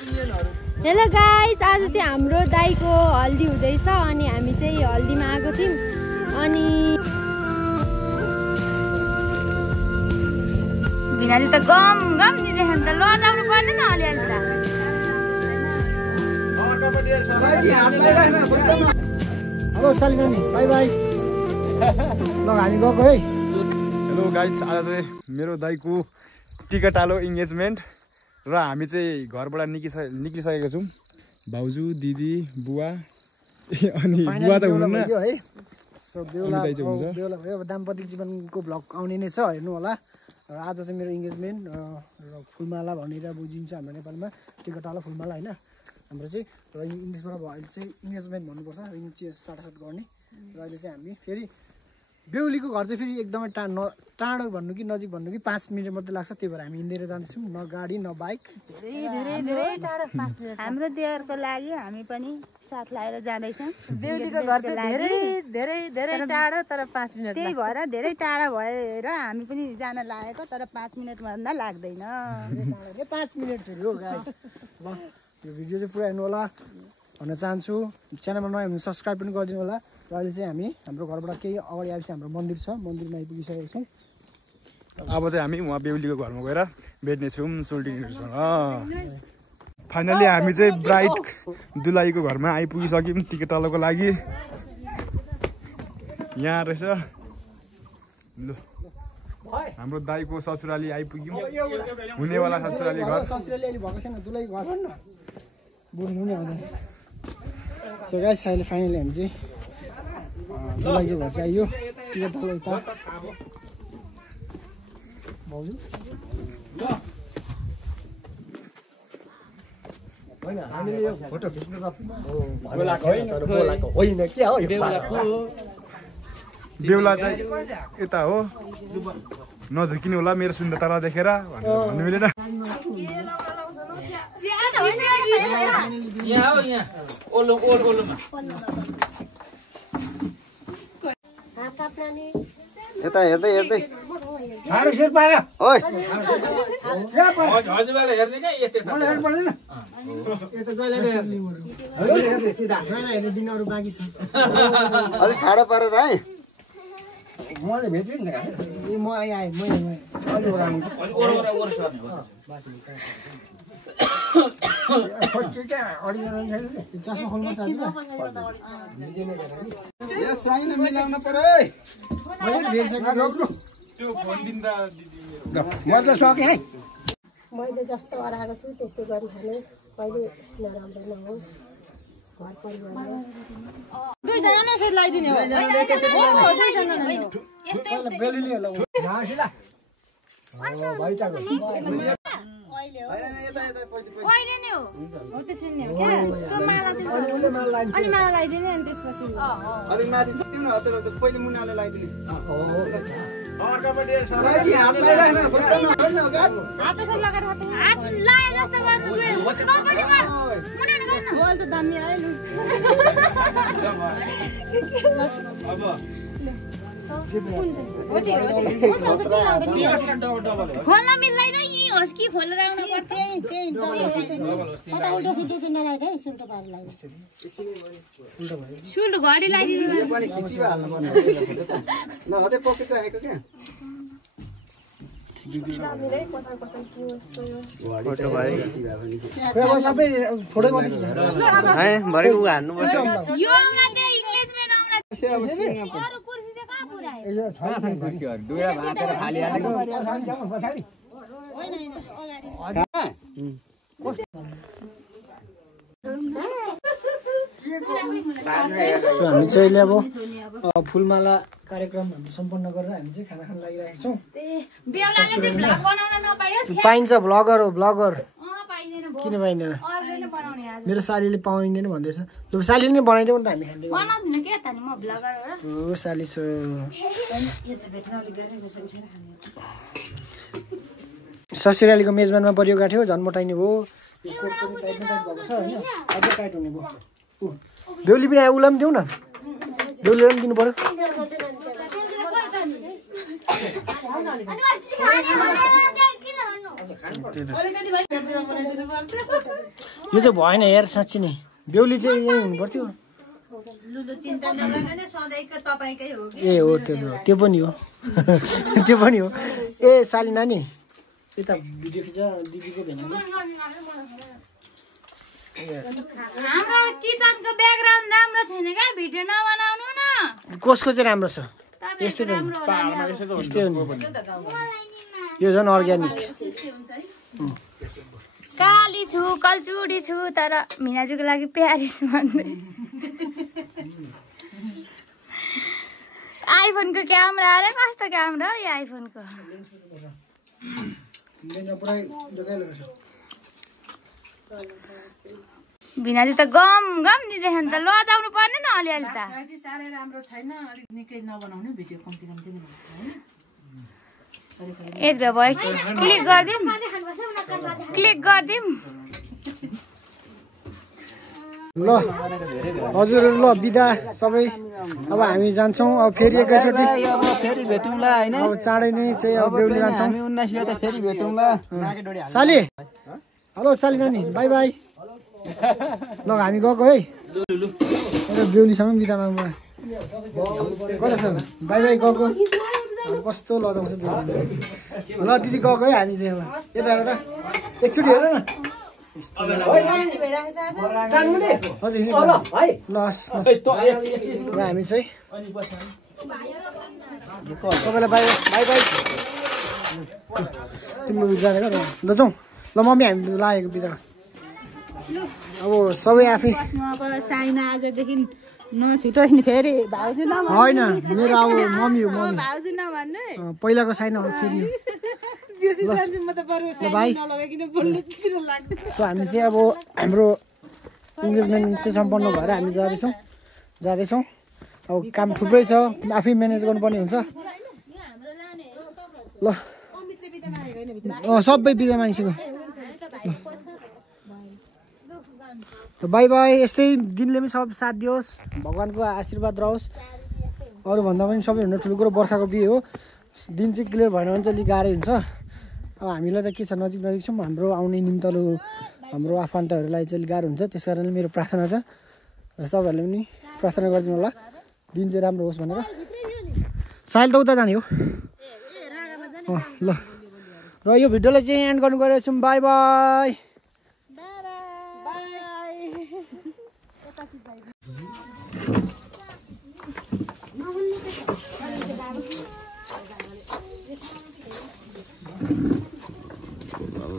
Hello guys, आज चाहिँ हाम्रो दाइको हल्दी हुँदैछ अनि हामी चाहिँ हल्दीमा आएको थियौँ अनि बिनाले त गम दिँदैछ नि त लजाउनु पर्ने न अलिअलि त हेलो सालिनानी बाई बाई ल हामी गएको है। हेलो गाइस, आज चाहिँ मेरो दाइको टिकाटालो इन्गेजमेन्ट र हामी चाहिँ घरबाट निक्लिसकेका छौँ। भाउजू दिदी बुवा अनि बुवा त हुनुहुन्न है। सो बेहुला भयो, दाम्पत्य जीवनको भ्लग आउने नै छ, हेर्नु होला। र आज चाहिँ मेरो इन्गेजमेन्ट र फुलमाला भनेर बुझिन्छ हाम्रो नेपालमा, टिकाटालो फुलमाला होइन हाम्रो चाहिँ। र इङ्ग्लिसबाट अहिले चाहिँ इन्गेजमेन्ट भन्नुपर्छ, रिङ चाहिँ साटासाट गर्ने। र अहिले चाहिँ हामी फेरि बेहुलीको घर चाहिँ फेरि एकदमै टाढो भन्नु कि नजिक भन्नु कि 5 मिनट मात्रै लाग्छ, त्यही भएर हामी हिँडेर जान्छौँ, न गाडी न बाइक। धेरै टाढो 5 मिनट। हाम्रो देवरको लागि हामी पनि साथ लाएर जाँदैछौँ। बेहुलीको घर चाहिँ धेरै टाढो तर 5 मिनट। त्यही भएर धेरै टाढा भएर हामी पनि जान लागेको, तर 5 मिनट भन्दा लाग्दैन। 5 मिनट फेरि हो गाइस। ल यो भिडियो चाहिँ पुरा हेर्नु होला भन्न चाहन्छु। च्यानलमा नयाँ भने सब्सक्राइब पनि गरिदिनु होला। र अहिले चाहिँ हामी हाम्रो घरबाट केही अगाडि आएपछि हाम्रो मन्दिर छ, मन्दिरमा आइपुगिसकेको छौँ। अब चाहिँ हामी उहाँ बेहुलीको घरमा गएर भेट्नेछौँ सोल्टिनीहरूसँग। फाइनली हामी चाहिँ ब्राइड दुलाईको घरमा आइपुगिसक्यौँ टिकाटालोको लागि। यहाँ रहेछ ल हाम्रो दाइको ससुराली आइपुग्यौँ, हुनेवाला ससुराली घर। ससुराली अहिले भएको छैन, दुलाईको घर भन्न बुढ्नु नै आउँदैन। सो गाइस अहिले फाइनली हामी चाहिँ दुलाईको घर चाहिँ आइयो। टिकाटालो यता भाउजू हामीले यो फोटो खिच्नु होइन के हो बेहुला चाहिँ यता हो, नझुकिनु होला मेरो सुन्दरता देखेर भन्नु मिलेन। यता हेर्दै हेर्दै दिनहरू बाँकी छ। अलिक ठाडो पारेर है। मैले भेट्यो नि म आएँ चस्मा खोल्नु मिलाउन पर्यो है। मैले जस्तो अराएको छु त्यस्तै गरिखाने, कहिले नराम्रो नहोस् घर परिवारमा। दुईजना नै सेट लगाइदिने हो। अहिले नै हो त्यसरी नै हो क्या। त्यो माला चाहिँ अनि माला लगाइदिने अनि त्यसपछि अलिक माथि सक्दिनु न, पहिले मुनाले लगाइदिने। हात लाए जस्तो गर्नु मुनाले गर्नु बोल त दामी आयो नि। खोल्न मिल्दैन यी होस् कि खोलेर आउनु सुल्टो घडी लगाइदिनु। सबै फोटो यो मात्रै इङ्ग्लिसमेन आउला। अरु कुर्सी चाहिँ कहाँ पुरायो? सो हामी चाहिँ अहिले अब फुलमाला कार्यक्रम हामी सम्पन्न गरेर हामी चाहिँ खाना खान लागिरहेको छौँ। बेहुलाले चाहिँ भ्लग बनाउन नपायोस्। पाइन्छ ब्लगर हो ब्लगर, पाइदैन भो। किन पाइँदैन? अरूले नै बनाउने आज। मेरो सालीले पाइँदैन भन्दैछ। ल सालीले नै बनाइदियो नि त हामी खाँदै बनाउँदिन के त नि म भ्लगर हो र। हो साली छ। ससुरालीको मेजबानमा परियो गाँठ्यो, झन् मोटाइने भयो। यो कोट पनि टाइट भएको छ होइन, अझै टाइट हुने भयो। बेहुली पनि आयो, उसलाई पनि दिउँ न, बेहुलीलाई पनि दिनु पर्यो। यो चाहिँ भएन हेर साँच्ची नै बेहुली चाहिँ यही हुनु पर्थ्यो ए हो त्यो पनि हो त्यो पनि हो ए साली नानी यता भिडियो खिच दिदीको भेना हाम्रो किचनको ब्याकग्राउन्ड राम्रो छैन क्या भिडियो नबनाउनु न कसको चाहिँ राम्रो छ यस्तै त यस्तै हो नि यो झन् अर्ग्यानिक काली छु कलचुडी छु तर मिनाजुको लागि प्यारी छु भन्दै आइफोनको क्यामेरा अरे कस्तो क्यामेरा हो यो आइफोनको भिनाजु त गम गम दिँदैछ नि त लजाउनु पर्ने न अलिअलि त साह्रै राम्रो छैन अलिक निकै नबनाउने भिडियो कम्ती कम्ती नै यति भयो क्लिक गरिदिउँ क्लिक गरिदिउँ ल हजुर ल बिदा सबै अब हामी जान्छौँ अब फेरि एकैचोटि अब फेरि भेटौँला हैन अब चाँडै नै चाहिँ अब बेहुली जान्छौँ हामी 19 गते फेरि भेटौँला साली हेलो साली नानी बाई बाई ल हामी गएको है बेहुलीसँग बिदा माग्नु कता छ बाई बाई गएको कस्तो लजाउँछ ल दिदी गएको है हामी चाहिँ यता हेर त एकचोटि हेर न हामी चाहिँ तपाईँलाई बाई बाई बाई तिम्रो जानेको ल जाउँ ल मम्मी हामी लागेको बिदा अब सबै आफै अब साइना आजदेखि नछुटो नि फेरि भाउजू होइन मेरो अब मम्मी हो मम्मी भाउजू नभन्ने पहिलाको साइना हो फेरि भाइ सो हामी चाहिँ अब हाम्रो इन्गेजमेन्ट चाहिँ सम्पन्न भएर हामी जाँदैछौँ अब काम थुप्रै छ आफै म्यानेज गर्नुपर्ने हुन्छ ल सबै बिदा मागिसक्यो बाई बाई यस्तै दिनले पनि सब साथ दियोस् भगवान्को आशीर्वाद रहोस् अरूभन्दा पनि सबैभन्दा ठुलो कुरो बर्खाको बिहे हो दिन चाहिँ क्लियर भएन भने चाहिँ अलिक गाह्रै हुन्छ अब हामीलाई त के छ नजिक नजिक छौँ हाम्रो आउने निम्तलो हाम्रो आफन्तहरूलाई चाहिँ अलिक गाह्रो हुन्छ त्यस कारणले मेरो प्रार्थना छ र तपाईँहरूले पनि प्रार्थना गरिदिनु होला दिन चाहिँ राम्रो होस् भनेर साइल त उता जाने हो ल र यो भिडियोलाई चाहिँ एन्ड गर्नु गइरहेको छौँ बाई बाई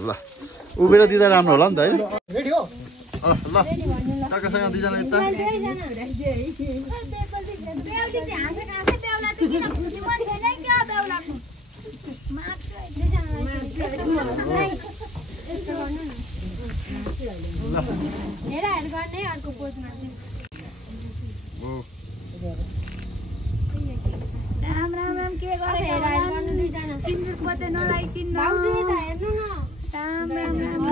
ल उभिएर दिँदा राम्रो होला नि त है रेडी हो ल काकासँग दुईजना यता राम राम राम के गरेर सिन्दुर पोते नलाइकिन्न भाउजू त हेर्नु न राम राम राम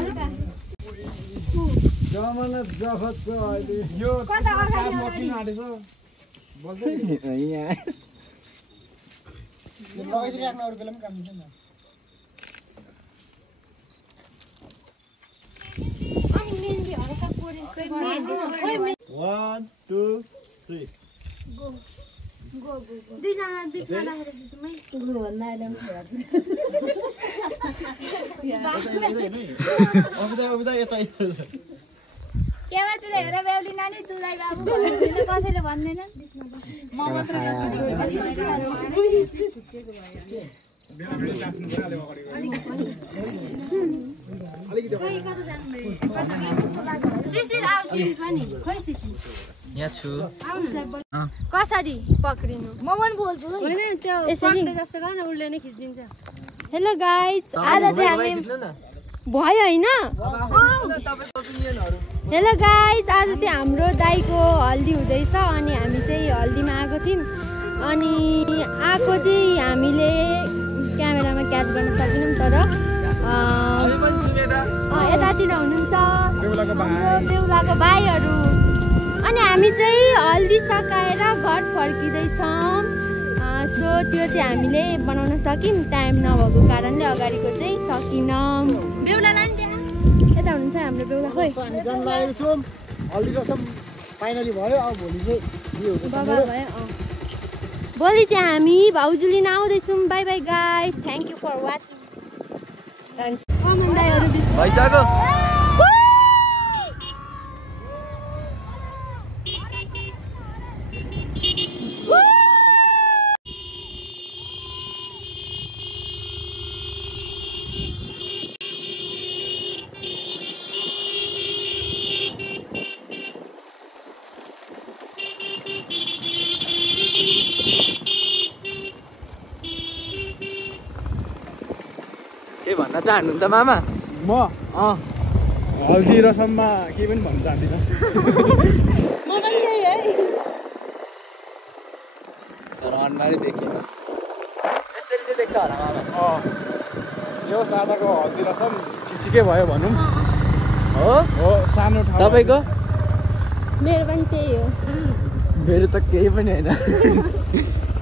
जमाना जफतको अहिले यो कता अगाडि मकिन आँटेछ बोल्दै यहाँ लगाइदिनु राख्नु अरू बेला पनि काम हुन्छ नि अनि मेन बिहार त पोरे 1 2 3 दुईजना बिचमा राखेर खिचौँ केवातिर हेर बेहुली नानी दुलाई बाबु भन्दैन कसैले भन्दैनन् म मात्र सिसिर आउँथ्यो पनि खोइ सिसी यहाँ छु कसरी पक्रिनु म पनि बोल्छु हैन त्यो पक्रे जस्तो गर्न उले नै खिच्दिन्छ हेलो गाइस आज चाहिँ हामी भयो हैन हेलो गाइस आज चाहिँ हाम्रो दाइको हल्दी हुँदैछ अनि हामी चाहिँ हल्दीमा आएको थियौँ अनि आएको चाहिँ हामीले क्यामेरामा क्याच गर्न सकेनौँ तर यतातिर हुनुहुन्छ बेहुलाको भाइहरू अनि हामी चाहिँ हल्दी सकाएर घर फर्किँदैछौँ सो त्यो चाहिँ हामीले बनाउन सक्यौँ, टाइम नभएको कारणले अगाडिको चाहिँ सकिनौँ। बेहुला लाने यता हुनुहुन्छ हाम्रो बेहुला खोइ हामी जान लागेको छौँ। हल्दी रसम फाइनली भयो। अब भोलि चाहिँ यो हुँदैछ बाबा मेरो। भयो भोलि चाहिँ हामी भाउजू लिन आउँदैछौँ। Bye bye guys, thank you for watching. Come on दाइहरू भइसक्यो के भन्न चाहनुहुन्छ मामा म हल्दी रसममा केही पनि भन्न चाहदिनँ। म पनि त्यही है। तर अनुहारै देखिएन यसरी चाहिँ देख्छ होला मामा यो सादाको हल्दी रसम ठिकै भयो भनौँ। हो हो सानो ठाउँ। तपाईँको मेरो पनि त्यही हो। मेरो त केही पनि होइन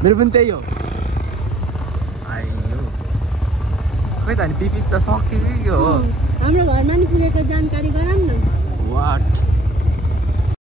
मेरो पनि त्यही हो। आइयो खै त अनि पिकनिक त सक्यो हो। हाम्रो घरमा नि पुगेको जानकारी गराउँ न। वाट